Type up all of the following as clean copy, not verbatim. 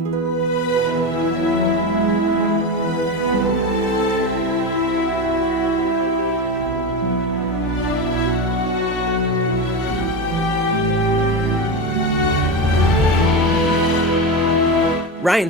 Ryan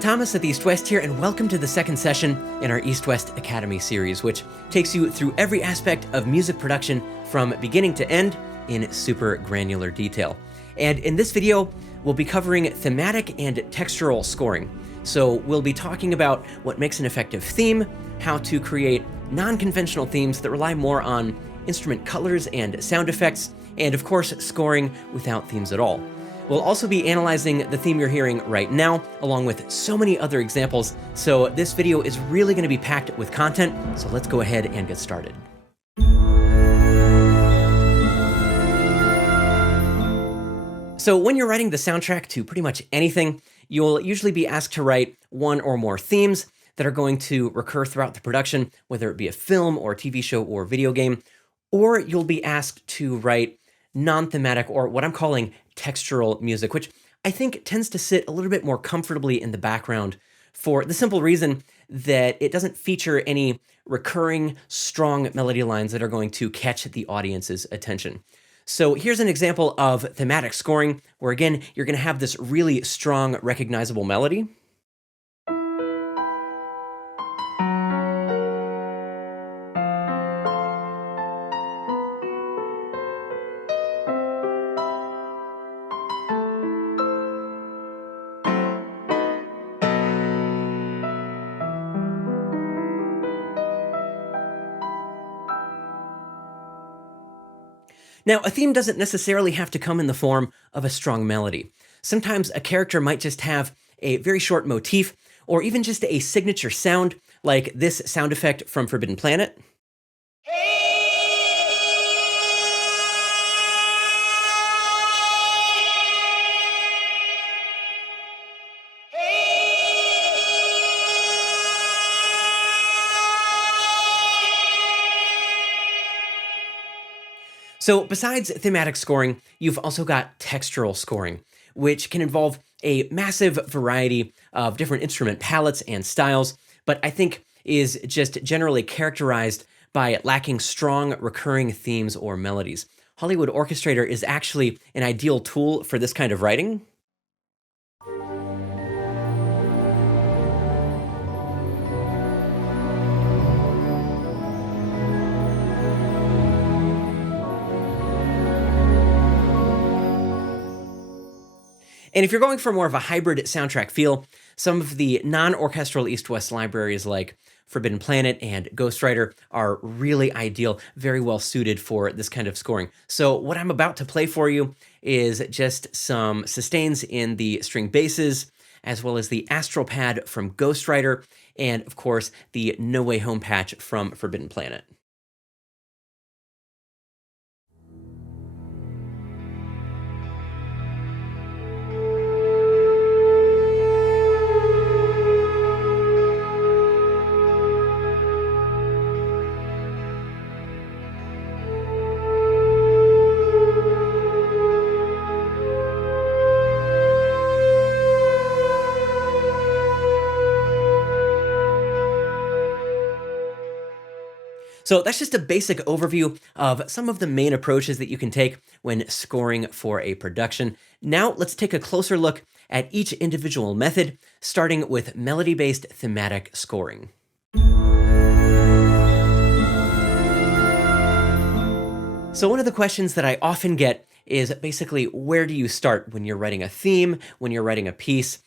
Thomas at the EastWest here, and welcome to the second session in our EastWest Academy series, which takes you through every aspect of music production from beginning to end in super granular detail. And in this video, we'll be covering thematic and textural scoring. So we'll be talking about what makes an effective theme, how to create non-conventional themes that rely more on instrument colors and sound effects, and of course, scoring without themes at all. We'll also be analyzing the theme you're hearing right now, along with so many other examples, so this video is really going to be packed with content, so let's go ahead and get started. So when you're writing the soundtrack to pretty much anything, you'll usually be asked to write one or more themes that are going to recur throughout the production, whether it be a film or TV show or video game, or you'll be asked to write non-thematic, or what I'm calling textural music, which I think tends to sit a little bit more comfortably in the background for the simple reason that it doesn't feature any recurring strong melody lines that are going to catch the audience's attention. So here's an example of thematic scoring, where again, you're going to have this really strong, recognizable melody. Now, a theme doesn't necessarily have to come in the form of a strong melody. Sometimes a character might just have a very short motif, or even just a signature sound, like this sound effect from Forbidden Planet. So besides thematic scoring, you've also got textural scoring, which can involve a massive variety of different instrument palettes and styles, but I think is just generally characterized by lacking strong recurring themes or melodies. Hollywood Orchestrator is actually an ideal tool for this kind of writing. And if you're going for more of a hybrid soundtrack feel, some of the non-orchestral EastWest libraries like Forbidden Planet and Ghostwriter are really ideal, very well suited for this kind of scoring. So what I'm about to play for you is just some sustains in the string basses, as well as the Astral Pad from Ghostwriter, and of course the No Way Home patch from Forbidden Planet. So that's just a basic overview of some of the main approaches that you can take when scoring for a production. Now let's take a closer look at each individual method, starting with melody-based thematic scoring. So one of the questions that I often get is basically, where do you start when you're writing a theme, when you're writing a piece?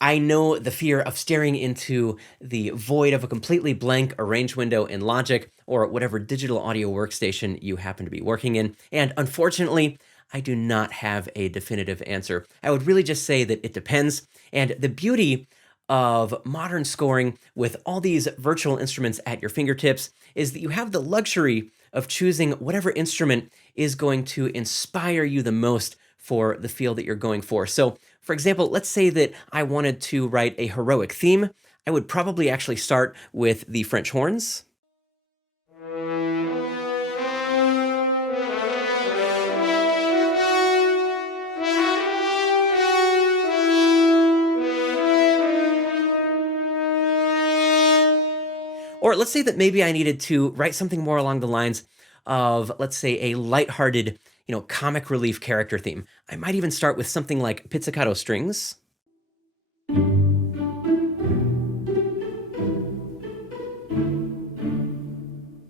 I know the fear of staring into the void of a completely blank arrange window in Logic or whatever digital audio workstation you happen to be working in. And unfortunately, I do not have a definitive answer. I would really just say that it depends. And the beauty of modern scoring with all these virtual instruments at your fingertips is that you have the luxury of choosing whatever instrument is going to inspire you the most for the feel that you're going for. So, for example, let's say that I wanted to write a heroic theme. I would probably actually start with the French horns. Or let's say that maybe I needed to write something more along the lines of, let's say, a lighthearted, comic relief character theme. I might even start with something like pizzicato strings.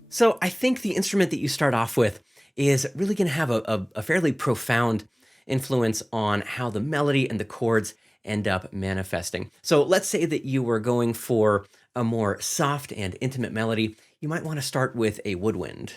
So I think the instrument that you start off with is really going to have a fairly profound influence on how the melody and the chords end up manifesting. So let's say that you were going for a more soft and intimate melody. You might want to start with a woodwind.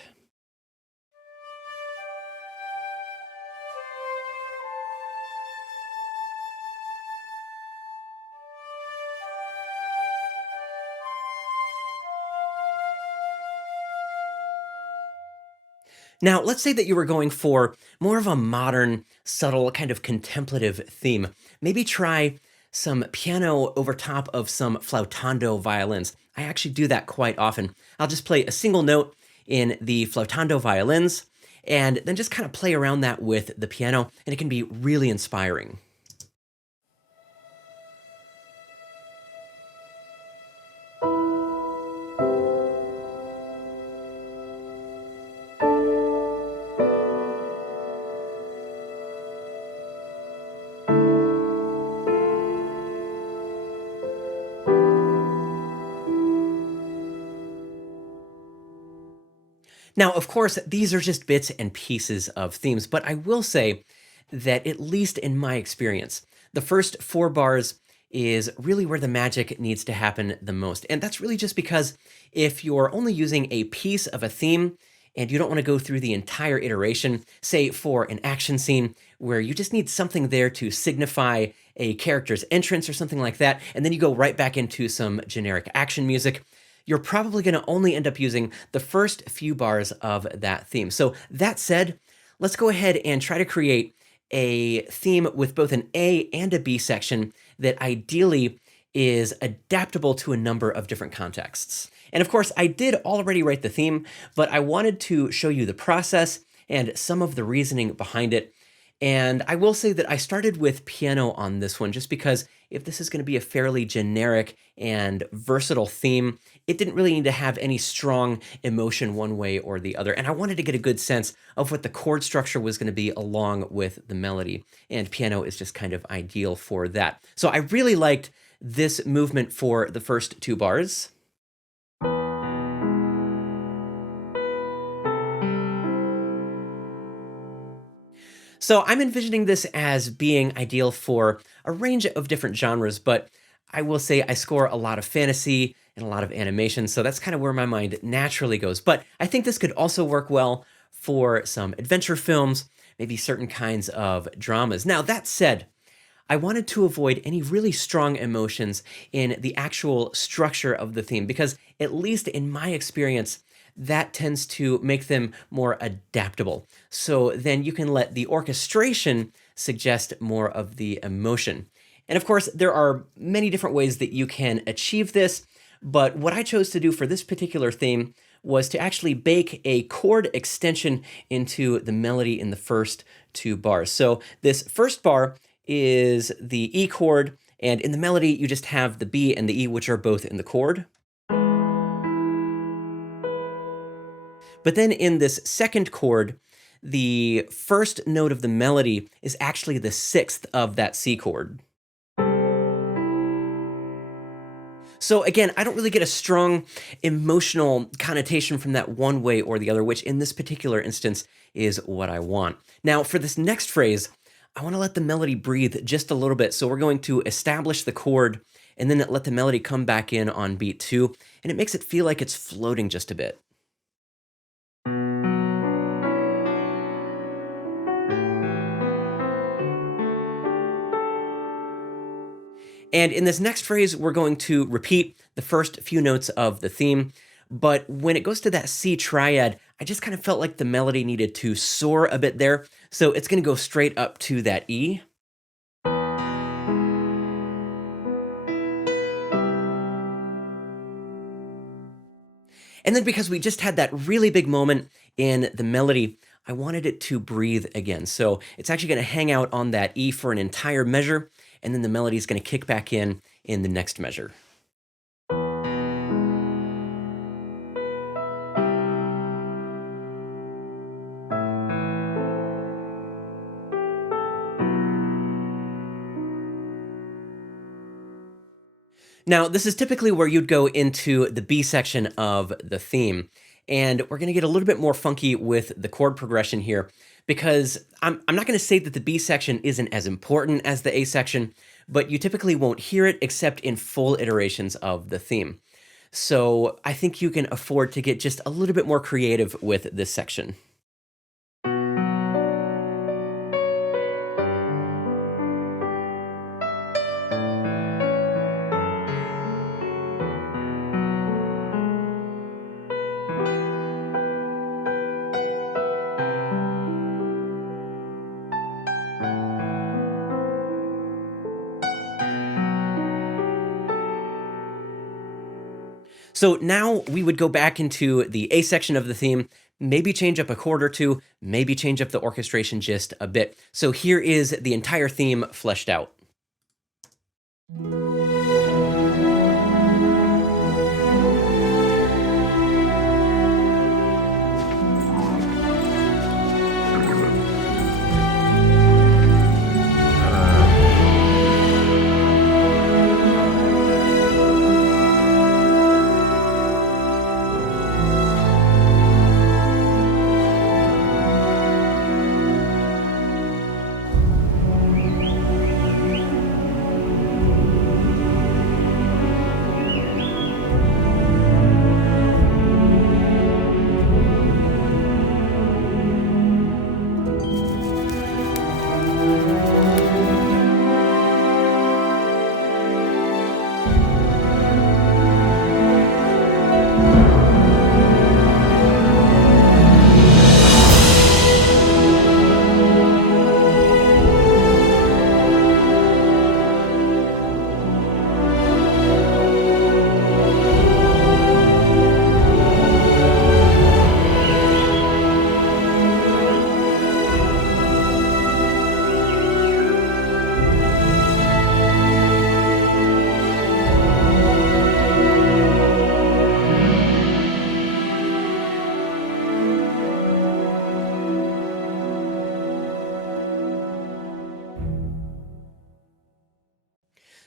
Now, let's say that you were going for more of a modern, subtle, kind of contemplative theme. Maybe try some piano over top of some flautando violins. I actually do that quite often. I'll just play a single note in the flautando violins and then just kind of play around that with the piano, and it can be really inspiring. Now, of course, these are just bits and pieces of themes, but I will say that at least in my experience, the first 4 bars is really where the magic needs to happen the most. And that's really just because if you're only using a piece of a theme and you don't want to go through the entire iteration, say for an action scene where you just need something there to signify a character's entrance or something like that, and then you go right back into some generic action music, you're probably going to only end up using the first few bars of that theme. So that said, let's go ahead and try to create a theme with both an A and a B section that ideally is adaptable to a number of different contexts. And of course, I did already write the theme, but I wanted to show you the process and some of the reasoning behind it. And I will say that I started with piano on this one just because if this is going to be a fairly generic and versatile theme, it didn't really need to have any strong emotion one way or the other. And I wanted to get a good sense of what the chord structure was going to be along with the melody. And piano is just kind of ideal for that. So I really liked this movement for the first 2 bars. So I'm envisioning this as being ideal for a range of different genres, but I will say I score a lot of fantasy and a lot of animation, so that's kind of where my mind naturally goes. But I think this could also work well for some adventure films, maybe certain kinds of dramas. Now, that said, I wanted to avoid any really strong emotions in the actual structure of the theme because, at least in my experience, that tends to make them more adaptable. So then you can let the orchestration suggest more of the emotion. And of course, there are many different ways that you can achieve this, but what I chose to do for this particular theme was to actually bake a chord extension into the melody in the first 2 bars. So this first bar is the E chord, and in the melody, you just have the B and the E, which are both in the chord. But then in this second chord, the first note of the melody is actually the 6th of that C chord. So again, I don't really get a strong emotional connotation from that one way or the other, which in this particular instance is what I want. Now, for this next phrase, I want to let the melody breathe just a little bit. So we're going to establish the chord and then let the melody come back in on beat 2, and it makes it feel like it's floating just a bit. And in this next phrase, we're going to repeat the first few notes of the theme. But when it goes to that C triad, I just kind of felt like the melody needed to soar a bit there. So it's going to go straight up to that E. And then because we just had that really big moment in the melody, I wanted it to breathe again. So it's actually going to hang out on that E for an entire measure, and then the melody is going to kick back in the next measure. Now, this is typically where you'd go into the B section of the theme, and we're going to get a little bit more funky with the chord progression here, because I'm not going to say that the B section isn't as important as the A section, but you typically won't hear it except in full iterations of the theme. So I think you can afford to get just a little bit more creative with this section. So now we would go back into the A section of the theme, maybe change up a chord or two, maybe change up the orchestration just a bit. So here is the entire theme fleshed out.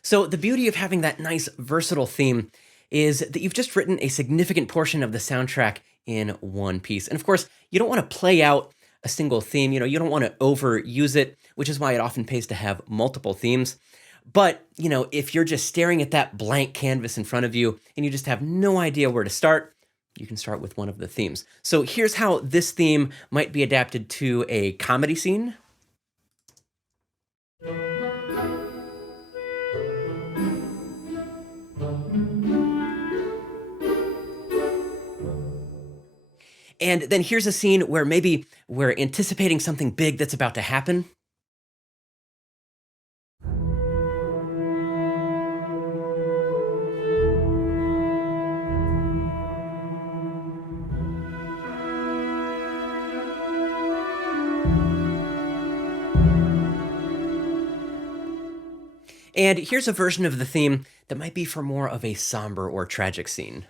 So the beauty of having that nice versatile theme is that you've just written a significant portion of the soundtrack in one piece. And of course, you don't want to play out a single theme, you don't want to overuse it, which is why it often pays to have multiple themes. But, if you're just staring at that blank canvas in front of you and you just have no idea where to start, you can start with one of the themes. So here's how this theme might be adapted to a comedy scene. And then here's a scene where maybe we're anticipating something big that's about to happen. And here's a version of the theme that might be for more of a somber or tragic scene.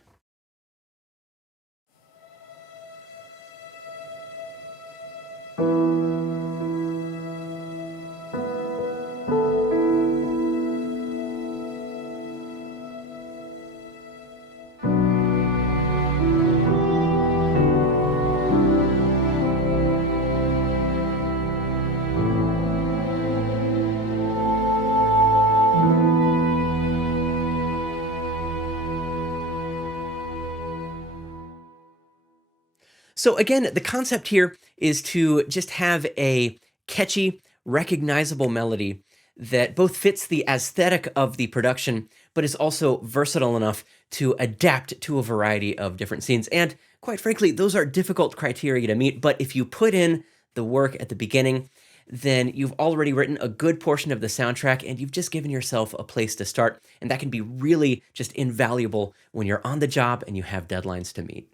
So again, the concept here is to just have a catchy, recognizable melody that both fits the aesthetic of the production, but is also versatile enough to adapt to a variety of different scenes. And quite frankly, those are difficult criteria to meet, but if you put in the work at the beginning, then you've already written a good portion of the soundtrack and you've just given yourself a place to start. And that can be really just invaluable when you're on the job and you have deadlines to meet.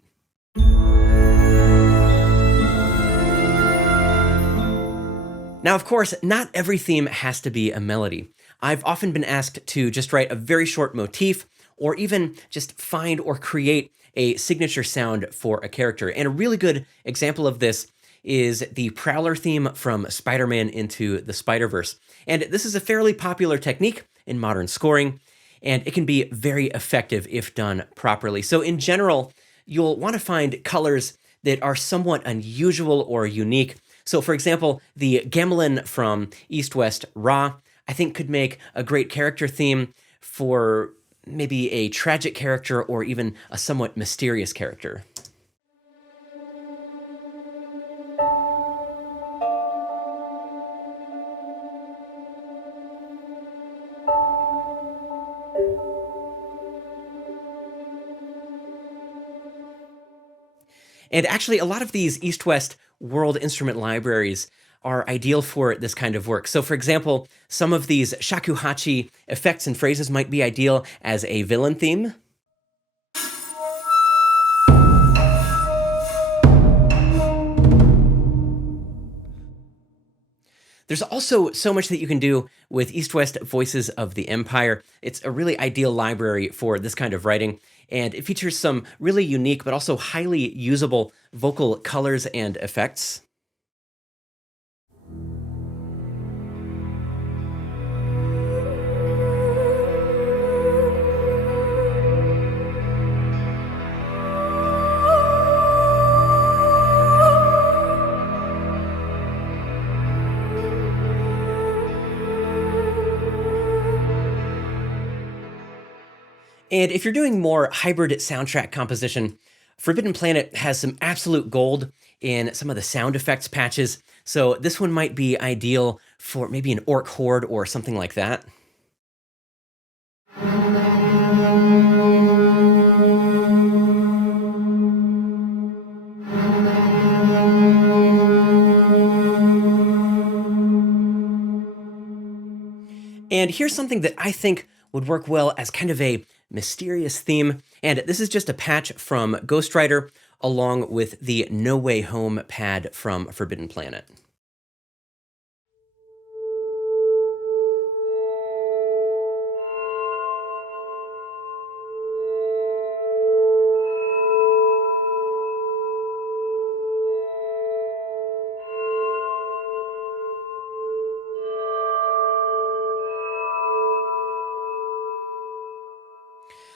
Now, of course, not every theme has to be a melody. I've often been asked to just write a very short motif, or even just find or create a signature sound for a character. And a really good example of this is the Prowler theme from Spider-Man Into the Spider-Verse. And this is a fairly popular technique in modern scoring. and it can be very effective if done properly. So in general, you'll want to find colors that are somewhat unusual or unique. So for example, the gamelin from EastWest Ra, I think could make a great character theme for maybe a tragic character or even a somewhat mysterious character. And actually, a lot of these East-West world instrument libraries are ideal for this kind of work. So for example, some of these shakuhachi effects and phrases might be ideal as a villain theme. There's also so much that you can do with East-West Voices of the Empire. It's a really ideal library for this kind of writing, and it features some really unique but also highly usable vocal colors and effects. And if you're doing more hybrid soundtrack composition, Forbidden Planet has some absolute gold in some of the sound effects patches. So this one might be ideal for maybe an orc horde or something like that. And here's something that I think would work well as kind of a mysterious theme. And this is just a patch from Ghostwriter along with the No Way Home pad from Forbidden Planet.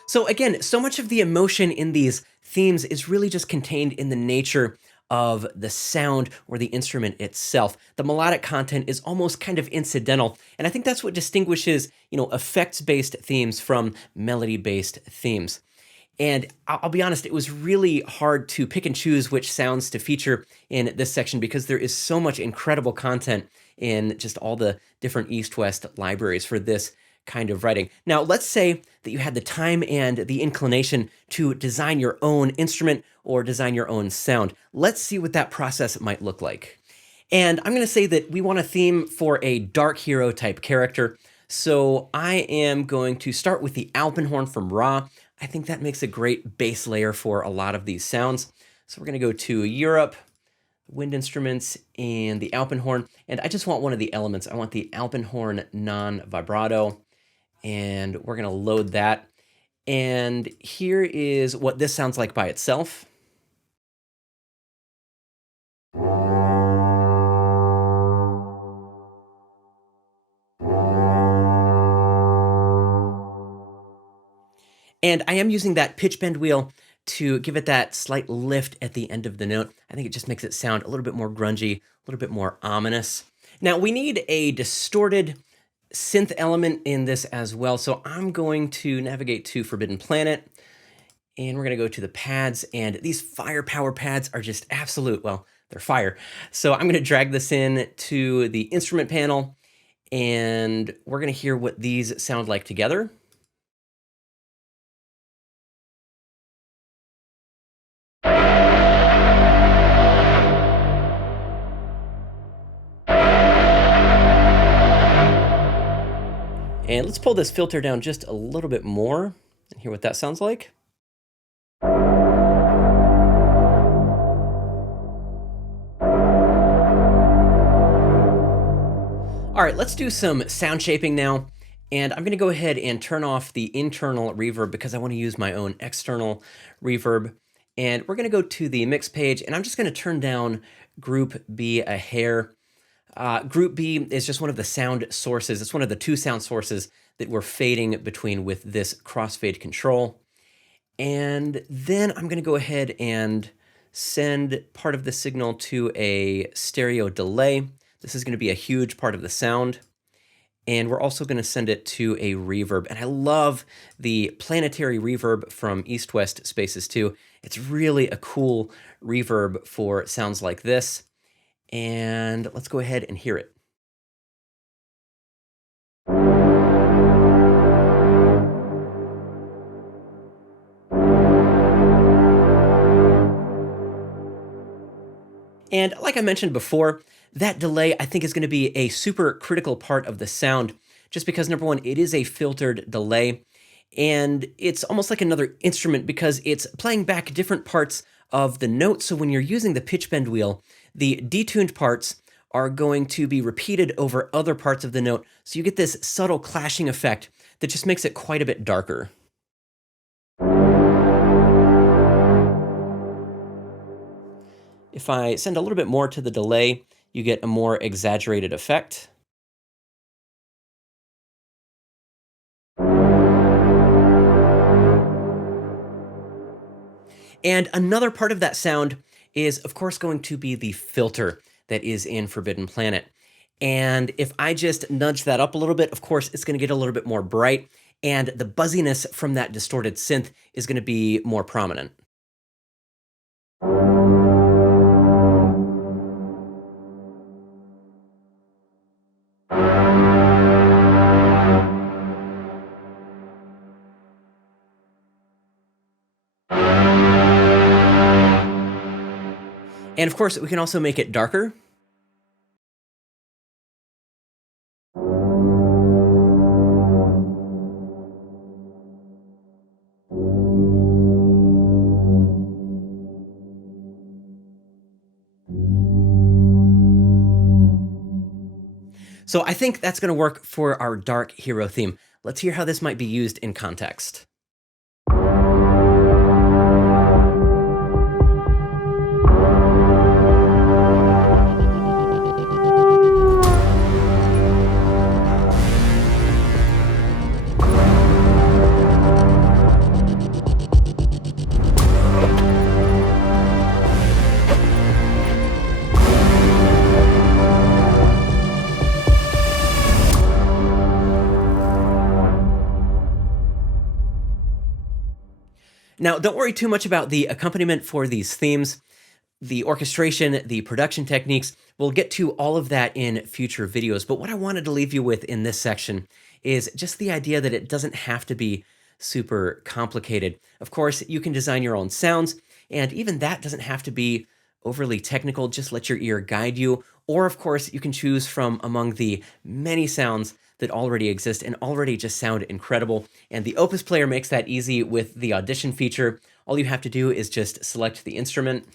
So again, so much of the emotion in these themes is really just contained in the nature of the sound or the instrument itself. The melodic content is almost kind of incidental, and I think that's what distinguishes, effects-based themes from melody-based themes. And I'll be honest, it was really hard to pick and choose which sounds to feature in this section because there is so much incredible content in just all the different East-West libraries for this kind of writing. Now, let's say that you had the time and the inclination to design your own instrument or design your own sound. Let's see what that process might look like. And I'm going to say that we want a theme for a dark hero type character. So I am going to start with the alpenhorn from Ra. I think that makes a great base layer for a lot of these sounds. So we're going to go to Europe, wind instruments, and the alpenhorn. And I just want one of the elements. I want the alpenhorn non-vibrato. And we're going to load that. And here is what this sounds like by itself. And I am using that pitch bend wheel to give it that slight lift at the end of the note. I think it just makes it sound a little bit more grungy, a little bit more ominous. Now we need a distorted synth element in this as well. So I'm going to navigate to Forbidden Planet, and we're going to go to the pads, and these firepower pads are just absolute, well, they're fire. So I'm going to drag this in to the instrument panel, and we're going to hear what these sound like together. And let's pull this filter down just a little bit more and hear what that sounds like. All right, let's do some sound shaping now. And I'm going to go ahead and turn off the internal reverb because I want to use my own external reverb. And we're going to go to the mix page, and I'm just going to turn down Group B a hair. Group B is just one of the sound sources. It's one of the two sound sources that we're fading between with this crossfade control. And then I'm going to go ahead and send part of the signal to a stereo delay. This is going to be a huge part of the sound. And we're also going to send it to a reverb. And I love the planetary reverb from EastWest Spaces 2. It's really a cool reverb for sounds like this. And let's go ahead and hear it. And like I mentioned before, that delay I think is going to be a super critical part of the sound, just because number one, it is a filtered delay, and it's almost like another instrument because it's playing back different parts of the note. So when you're using the pitch bend wheel, the detuned parts are going to be repeated over other parts of the note. So you get this subtle clashing effect that just makes it quite a bit darker. If I send a little bit more to the delay, you get a more exaggerated effect. And another part of that sound is, of course, going to be the filter that is in Forbidden Planet. And if I just nudge that up a little bit, of course, it's going to get a little bit more bright, and the buzziness from that distorted synth is going to be more prominent. And of course, we can also make it darker. So I think that's going to work for our dark hero theme. Let's hear how this might be used in context. Now, don't worry too much about the accompaniment for these themes, the orchestration, the production techniques. We'll get to all of that in future videos, but what I wanted to leave you with in this section is just the idea that it doesn't have to be super complicated. Of course, you can design your own sounds, and even that doesn't have to be overly technical. Just let your ear guide you. Or, of course, you can choose from among the many sounds that already exist and already just sound incredible. And the Opus Player makes that easy with the Audition feature. All you have to do is just select the instrument.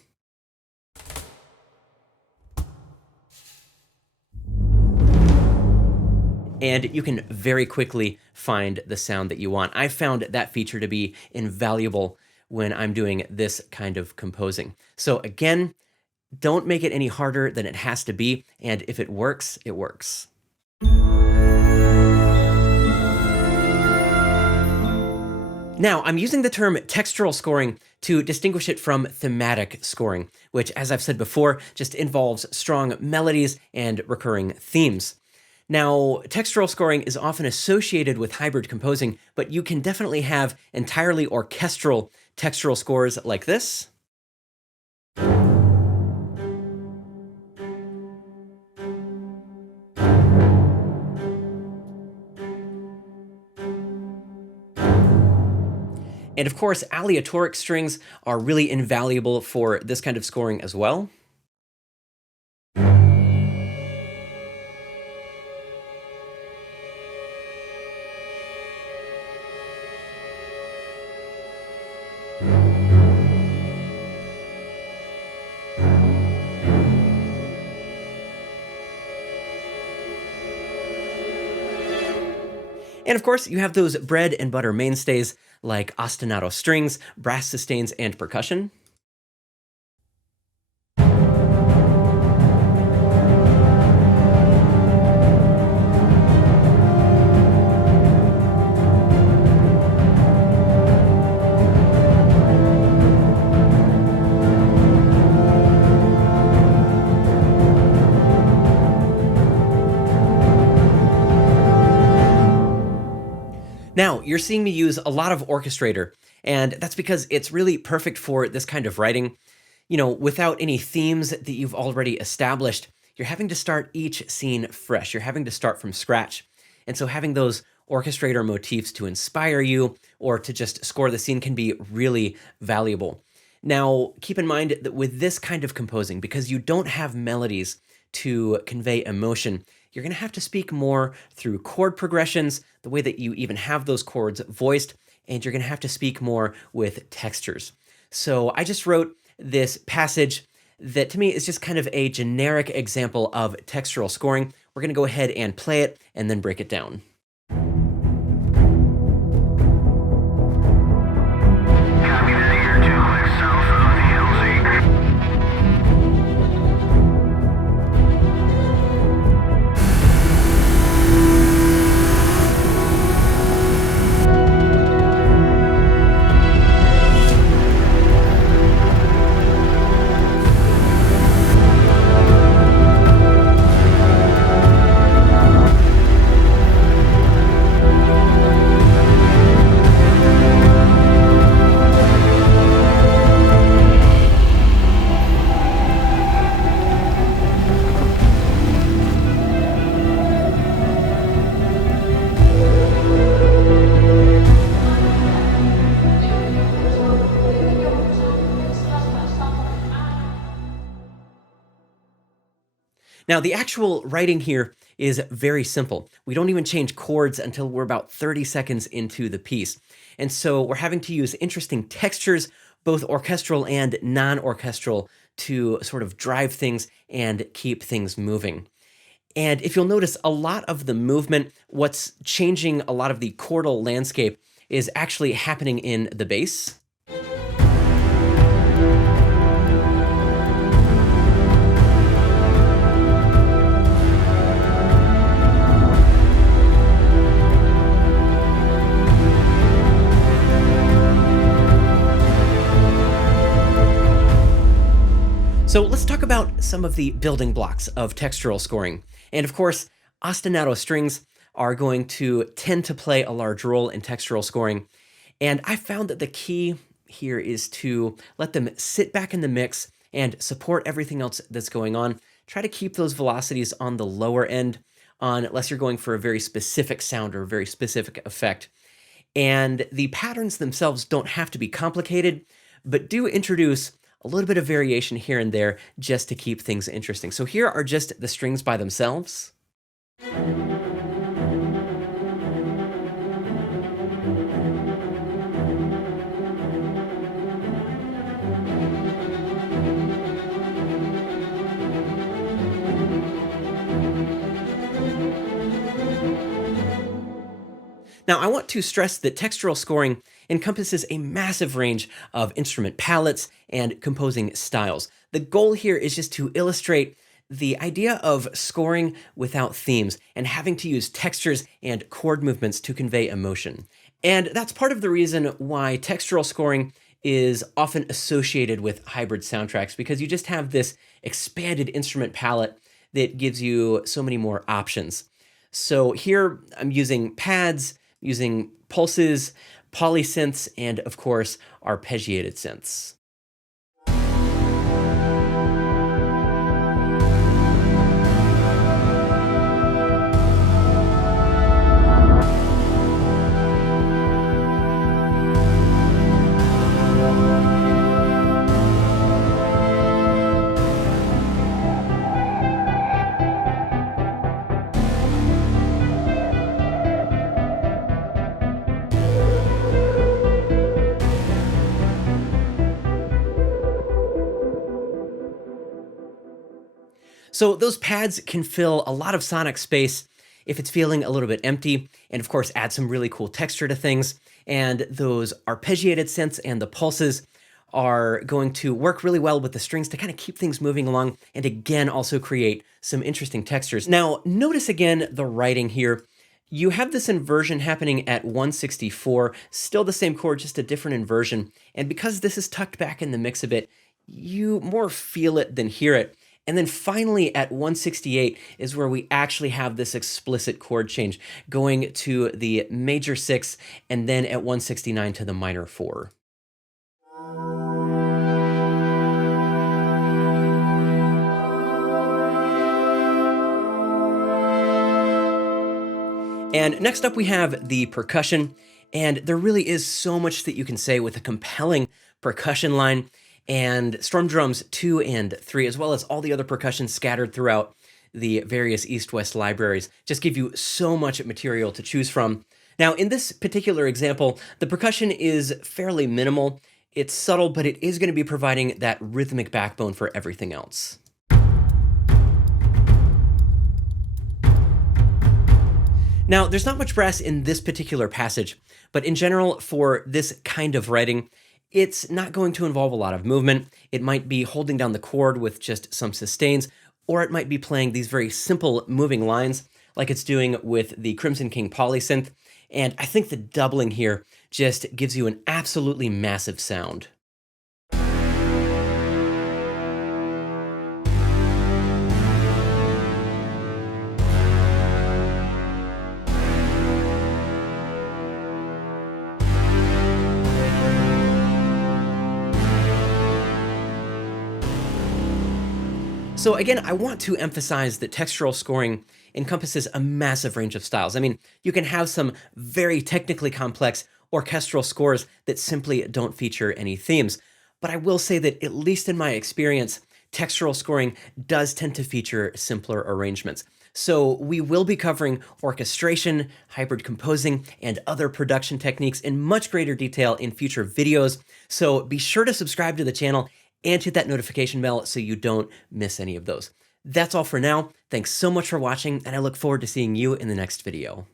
And you can very quickly find the sound that you want. I found that feature to be invaluable when I'm doing this kind of composing. So again, don't make it any harder than it has to be. And if it works, it works. Now, I'm using the term textural scoring to distinguish it from thematic scoring, which, as I've said before, just involves strong melodies and recurring themes. Now, textural scoring is often associated with hybrid composing, but you can definitely have entirely orchestral textural scores like this. And of course, aleatoric strings are really invaluable for this kind of scoring as well. And of course, you have those bread and butter mainstays like ostinato strings, brass sustains, and percussion. Now, you're seeing me use a lot of Orchestrator, and that's because it's really perfect for this kind of writing. Without any themes that you've already established, you're having to start each scene fresh. You're having to start from scratch. And so having those Orchestrator motifs to inspire you or to just score the scene can be really valuable. Now, keep in mind that with this kind of composing, because you don't have melodies to convey emotion, you're going to have to speak more through chord progressions, the way that you even have those chords voiced, and you're going to have to speak more with textures. So I just wrote this passage that to me is just kind of a generic example of textural scoring. We're going to go ahead and play it and then break it down. Now, the actual writing here is very simple. We don't even change chords until we're about 30 seconds into the piece. And so we're having to use interesting textures, both orchestral and non-orchestral, to sort of drive things and keep things moving. And if you'll notice, a lot of the movement, what's changing a lot of the chordal landscape is actually happening in the bass. So let's talk about some of the building blocks of textural scoring. And of course, ostinato strings are going to tend to play a large role in textural scoring. And I found that the key here is to let them sit back in the mix and support everything else that's going on. Try to keep those velocities on the lower end, unless you're going for a very specific sound or a very specific effect. And the patterns themselves don't have to be complicated, but do introduce a little bit of variation here and there just to keep things interesting. So here are just the strings by themselves. Now, I want to stress that textural scoring encompasses a massive range of instrument palettes and composing styles. The goal here is just to illustrate the idea of scoring without themes and having to use textures and chord movements to convey emotion. And that's part of the reason why textural scoring is often associated with hybrid soundtracks, because you just have this expanded instrument palette that gives you so many more options. So here I'm using pads, using pulses, polysynths, and of course, arpeggiated synths. So those pads can fill a lot of sonic space if it's feeling a little bit empty, and of course add some really cool texture to things. And those arpeggiated synths and the pulses are going to work really well with the strings to kind of keep things moving along, and again also create some interesting textures. Now notice again the writing here. You have this inversion happening at 164, still the same chord, just a different inversion. And because this is tucked back in the mix a bit, you more feel it than hear it. And then finally at 168 is where we actually have this explicit chord change going to the major 6 and then at 169 to the minor 4. And next up we have the percussion, and there really is so much that you can say with a compelling percussion line, and storm drums 2 and 3, as well as all the other percussion scattered throughout the various EastWest libraries, just give you so much material to choose from. Now, in this particular example, the percussion is fairly minimal. It's subtle, but it is going to be providing that rhythmic backbone for everything else. Now, there's not much brass in this particular passage, but in general, for this kind of writing, it's not going to involve a lot of movement. It might be holding down the chord with just some sustains, or it might be playing these very simple moving lines like it's doing with the Crimson King polysynth. And I think the doubling here just gives you an absolutely massive sound. So again, I want to emphasize that textural scoring encompasses a massive range of styles. I mean, you can have some very technically complex orchestral scores that simply don't feature any themes. But I will say that, at least in my experience, textural scoring does tend to feature simpler arrangements. So we will be covering orchestration, hybrid composing, and other production techniques in much greater detail in future videos. So be sure to subscribe to the channel and hit that notification bell so you don't miss any of those. That's all for now. Thanks so much for watching, and I look forward to seeing you in the next video.